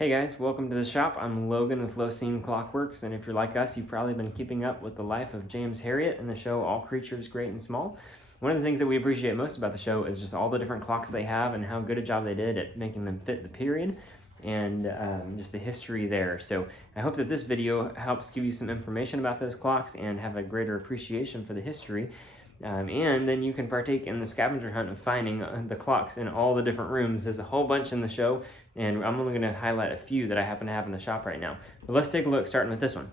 Hey guys, welcome to the shop. I'm Logan with Low Scene Clockworks, and if you're like us, you've probably been keeping up with the life of James Herriot and the show All Creatures Great and Small. One of the things that we appreciate most about the show is just all the different clocks they have and how good a job they did at making them fit the period and just the history there. So I hope that this video helps give you some information about those clocks and have a greater appreciation for the history. And then you can partake in the scavenger hunt of finding the clocks in all the different rooms. There's a whole bunch in the show, and I'm only going to highlight a few that I happen to have in the shop right now. But let's take a look, starting with this one.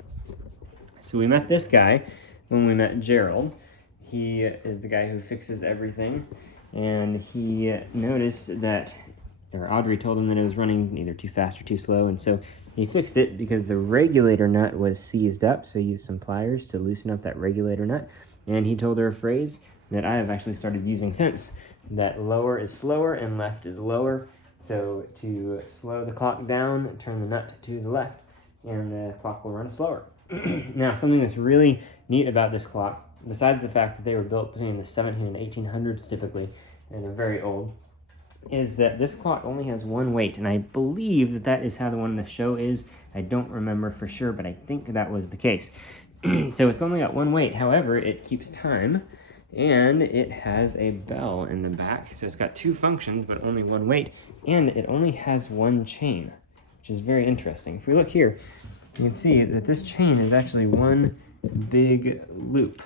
So we met this guy when we met Gerald. He is the guy who fixes everything, and he noticed that, or Audrey told him that it was running either too fast or too slow, and so he fixed it because the regulator nut was seized up, so he used some pliers to loosen up that regulator nut. And he told her a phrase that I have actually started using since, that lower is slower and left is lower. So to slow the clock down, turn the nut to the left, and the clock will run slower. Now, something that's really neat about this clock, besides the fact that they were built between the 17 and 1800s typically, and they're very old, is that this clock only has one weight, and I believe that that is how the one in the show is. I don't remember for sure, but I think that was the case. So it's only got one weight. However, it keeps time, and it has a bell in the back. So it's got two functions, but only one weight, and it only has one chain, which is very interesting. If we look here, you can see that this chain is actually one big loop.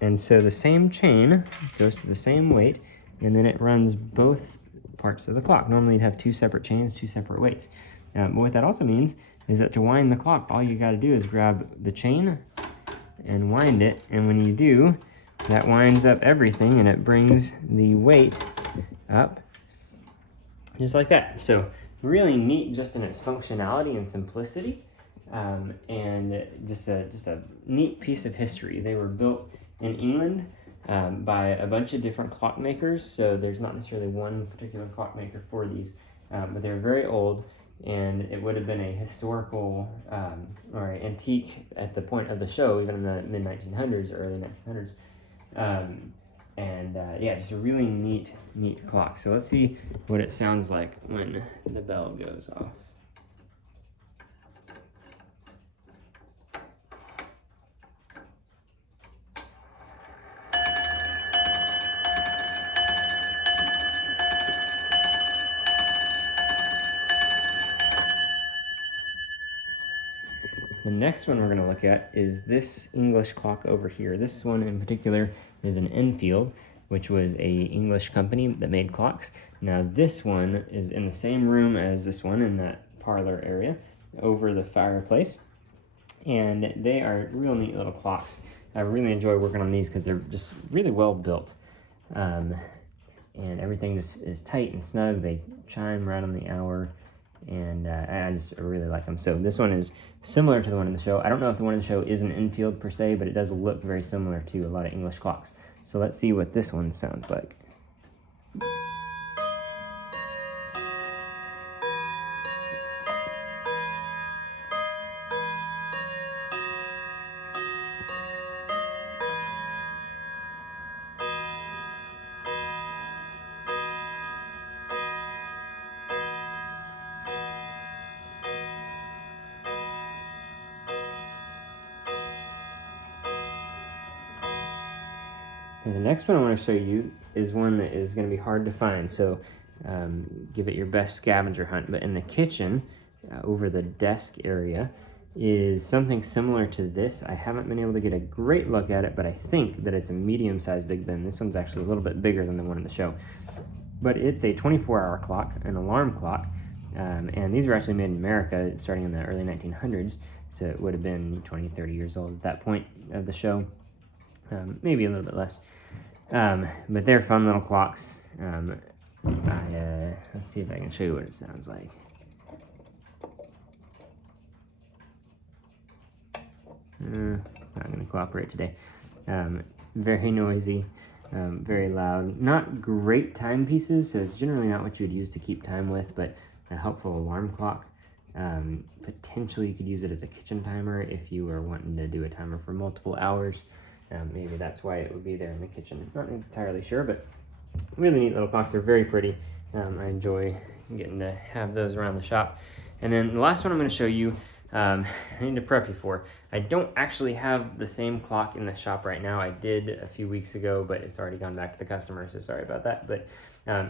And so the same chain goes to the same weight, and then it runs both parts of the clock. Normally you'd have two separate chains, two separate weights. But what that also means is that to wind the clock, all you got to do is grab the chain and wind it, and when you do, that winds up everything, and it brings the weight up just like that. So really neat just in its functionality and simplicity, and just a neat piece of history. They were built in England by a bunch of different clockmakers, so there's not necessarily one particular clockmaker for these, but they're very old, and it would have been a historical or antique at the point of the show, even in the mid-1900s, early 1900s. Yeah, just a really neat clock. So let's see what it sounds like when the bell goes off. The next one we're going to look at is this English clock over here. This one in particular is an Enfield, which was a English company that made clocks. Now this one is in the same room as this one in that parlor area over the fireplace. And they are real neat little clocks. I really enjoy working on these because they're just really well built. And everything is tight and snug. They chime right on the hour. And I just really like them. So this one is similar to the one in the show. I don't know if the one in the show is an Enfield per se, but it does look very similar to a lot of English clocks. So let's see what this one sounds like. And the next one I want to show you is one that is going to be hard to find, so give it your best scavenger hunt. But in the kitchen, over the desk area, is something similar to this. I haven't been able to get a great look at it, but I think that it's a medium-sized Big Ben. This one's actually a little bit bigger than the one in the show. But it's a 24-hour clock, an alarm clock, and these were actually made in America starting in the early 1900s, so it would have been 20, 30 years old at that point of the show, maybe a little bit less. But they're fun little clocks. Let's see if I can show you what it sounds like. It's not going to cooperate today. Very noisy, very loud. Not great timepieces, so it's generally not what you would use to keep time with, but a helpful alarm clock. Potentially you could use it as a kitchen timer if you were wanting to do a timer for multiple hours. Maybe that's why it would be there in the kitchen. Not entirely sure, but really neat little clocks. They're very pretty. I enjoy getting to have those around the shop. And then the last one I'm going to show you, I need to prep you for. I don't actually have the same clock in the shop right now. I did a few weeks ago, but it's already gone back to the customer, so sorry about that. But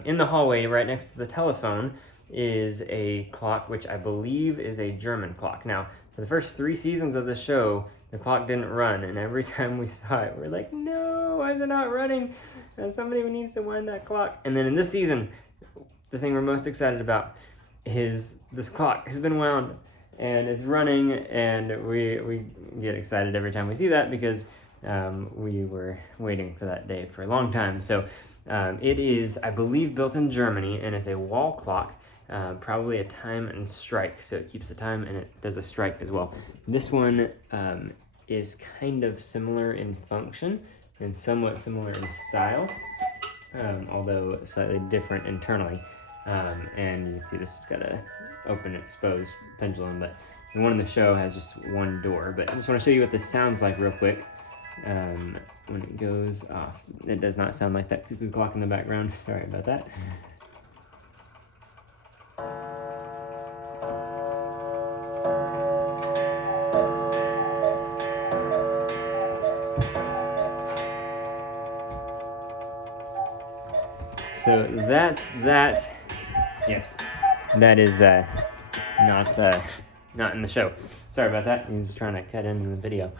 in the hallway right next to the telephone is a clock which I believe is a German clock. Now, for the first 3 seasons of the show, the clock didn't run, and every time we saw it, we're like, no, why is it not running? Somebody needs to wind that clock. And then in this season, the thing we're most excited about is this clock has been wound and it's running, and we get excited every time we see that because we were waiting for that day for a long time. So it is, I believe, built in Germany, and it's a wall clock, probably a time and strike, so it keeps the time and it does a strike as well. This one is kind of similar in function and somewhat similar in style, although slightly different internally. And you can see this has got a open and exposed pendulum, but the one in the show has just one door. But I just want to show you what this sounds like real quick. When it goes off, it does not sound like that cuckoo clock in the background. Sorry about that. So that's that. Yes, that is not in the show. Sorry about that. He's trying to cut into the video.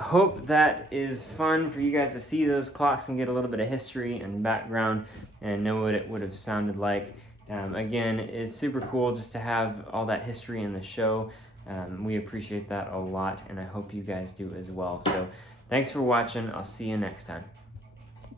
Hope that is fun for you guys to see those clocks and get a little bit of history and background and know what it would have sounded like. Again, it's super cool just to have all that history in the show. We appreciate that a lot, and I hope you guys do as well. So thanks for watching. I'll see you next time.